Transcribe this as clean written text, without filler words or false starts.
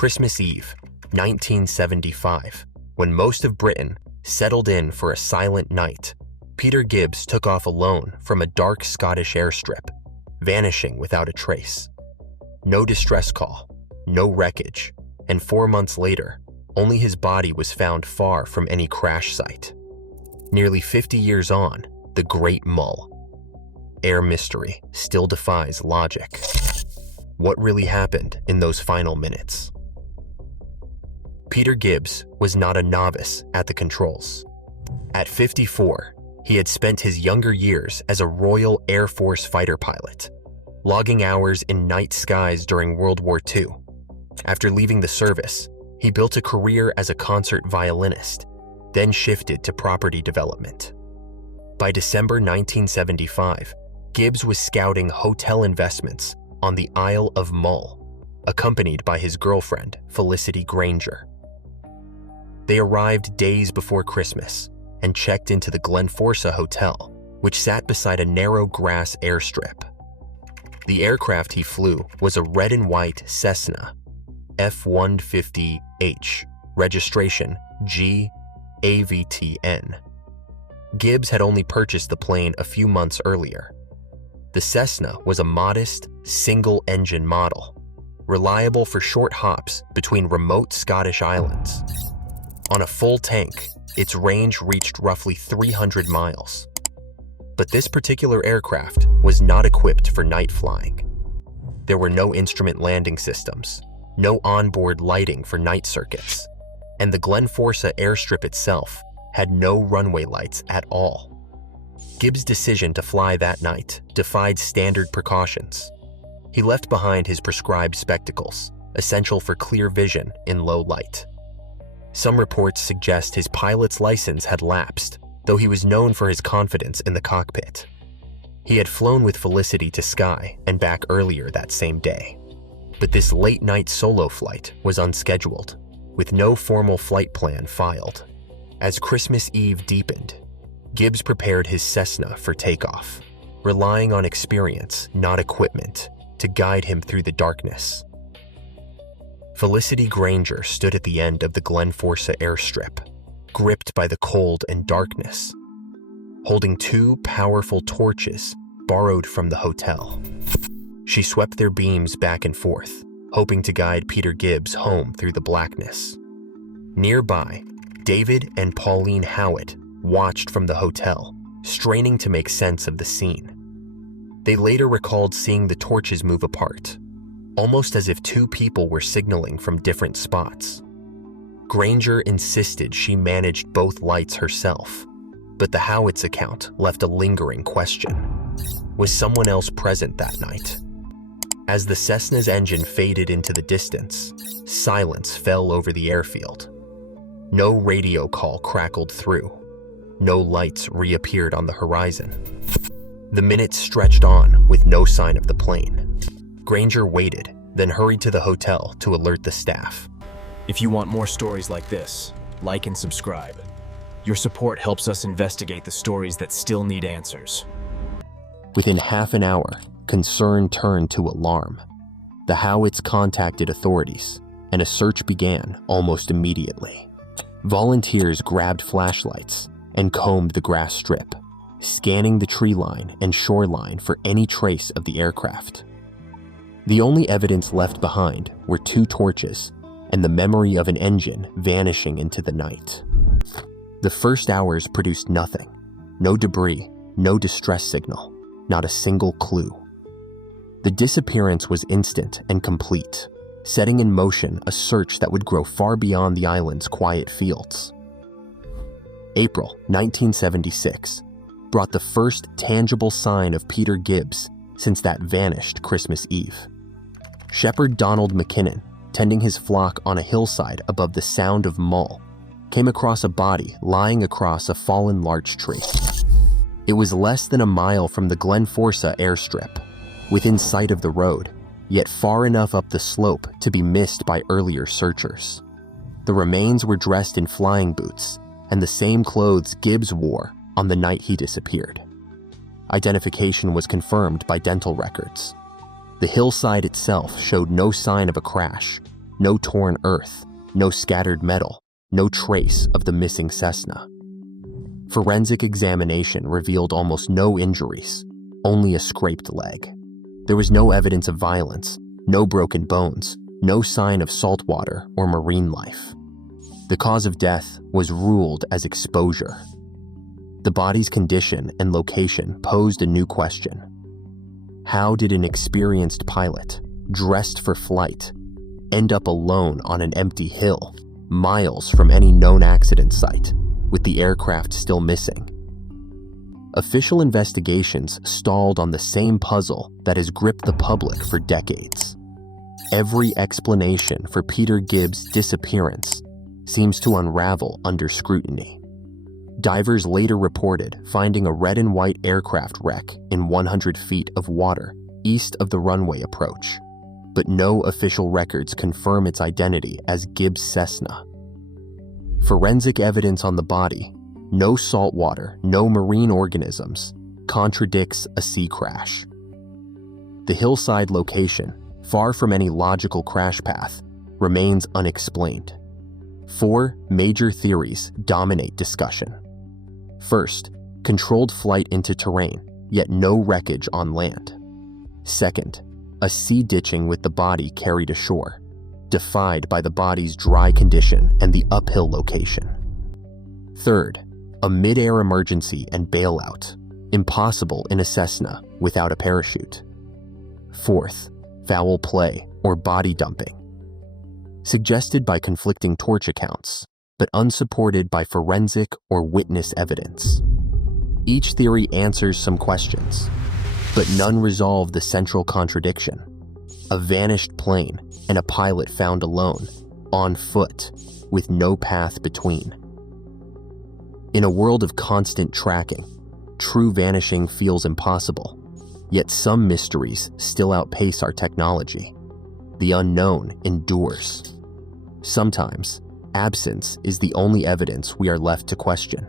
Christmas Eve, 1975, when most of Britain settled in for a silent night, Peter Gibbs took off alone from a dark Scottish airstrip, vanishing without a trace. No distress call, no wreckage, and 4 months later, only his body was found far from any crash site. Nearly 50 years on, the Great Mull Air Mystery still defies logic. What really happened in those final minutes? Peter Gibbs was not a novice at the controls. At 54, he had spent his younger years as a Royal Air Force fighter pilot, logging hours in night skies during World War II. After leaving the service, he built a career as a concert violinist, then shifted to property development. By December 1975, Gibbs was scouting hotel investments on the Isle of Mull, accompanied by his girlfriend, Felicity Granger. They arrived days before Christmas and checked into the Glenforsa Hotel, which sat beside a narrow grass airstrip. The aircraft he flew was a red and white Cessna F-150H, registration G AVTN. Gibbs had only purchased the plane a few months earlier. The Cessna was a modest, single-engine model, reliable for short hops between remote Scottish islands. On a full tank, its range reached roughly 300 miles. But this particular aircraft was not equipped for night flying. There were no instrument landing systems, no onboard lighting for night circuits, and the Glenforsa airstrip itself had no runway lights at all. Gibbs' decision to fly that night defied standard precautions. He left behind his prescribed spectacles, essential for clear vision in low light. Some reports suggest his pilot's license had lapsed, though he was known for his confidence in the cockpit. He had flown with Felicity to Skye and back earlier that same day. But this late-night solo flight was unscheduled, with no formal flight plan filed. As Christmas Eve deepened, Gibbs prepared his Cessna for takeoff, relying on experience, not equipment, to guide him through the darkness. Felicity Granger stood at the end of the Glenforsa airstrip, gripped by the cold and darkness, holding 2 powerful torches borrowed from the hotel. She swept their beams back and forth, hoping to guide Peter Gibbs home through the blackness. Nearby, David and Pauline Howitt watched from the hotel, straining to make sense of the scene. They later recalled seeing the torches move apart, almost as if 2 people were signaling from different spots. Granger insisted she managed both lights herself, but the Howitts account left a lingering question. Was someone else present that night? As the Cessna's engine faded into the distance, silence fell over the airfield. No radio call crackled through. No lights reappeared on the horizon. The minutes stretched on with no sign of the plane. Granger waited, then hurried to the hotel to alert the staff. If you want more stories like this, like and subscribe. Your support helps us investigate the stories that still need answers. Within half an hour, concern turned to alarm. The Howitts contacted authorities, and a search began almost immediately. Volunteers grabbed flashlights and combed the grass strip, scanning the tree line and shoreline for any trace of the aircraft. The only evidence left behind were 2 torches and the memory of an engine vanishing into the night. The first hours produced nothing. No debris, no distress signal, not a single clue. The disappearance was instant and complete, setting in motion a search that would grow far beyond the island's quiet fields. April 1976 brought the first tangible sign of Peter Gibbs since that vanished Christmas Eve. Shepherd Donald McKinnon, tending his flock on a hillside above the Sound of Mull, came across a body lying across a fallen larch tree. It was less than a mile from the Glenforsa airstrip, within sight of the road, yet far enough up the slope to be missed by earlier searchers. The remains were dressed in flying boots and the same clothes Gibbs wore on the night he disappeared. Identification was confirmed by dental records. The hillside itself showed no sign of a crash, no torn earth, no scattered metal, no trace of the missing Cessna. Forensic examination revealed almost no injuries, only a scraped leg. There was no evidence of violence, no broken bones, no sign of saltwater or marine life. The cause of death was ruled as exposure. The body's condition and location posed a new question. How did an experienced pilot, dressed for flight, end up alone on an empty hill, miles from any known accident site, with the aircraft still missing? Official investigations stalled on the same puzzle that has gripped the public for decades. Every explanation for Peter Gibbs' disappearance seems to unravel under scrutiny. Divers later reported finding a red and white aircraft wreck in 100 feet of water east of the runway approach, but no official records confirm its identity as Gibbs' Cessna. Forensic evidence on the body, no saltwater, no marine organisms, contradicts a sea crash. The hillside location, far from any logical crash path, remains unexplained. 4 major theories dominate discussion. First, controlled flight into terrain, yet no wreckage on land. Second, a sea ditching with the body carried ashore, defied by the body's dry condition and the uphill location. Third, a mid-air emergency and bailout, impossible in a Cessna without a parachute. Fourth, foul play or body dumping, suggested by conflicting torch accounts, but unsupported by forensic or witness evidence. Each theory answers some questions, but none resolve the central contradiction: a vanished plane and a pilot found alone, on foot, with no path between. In a world of constant tracking, true vanishing feels impossible, yet some mysteries still outpace our technology. The unknown endures. Sometimes, absence is the only evidence we are left to question.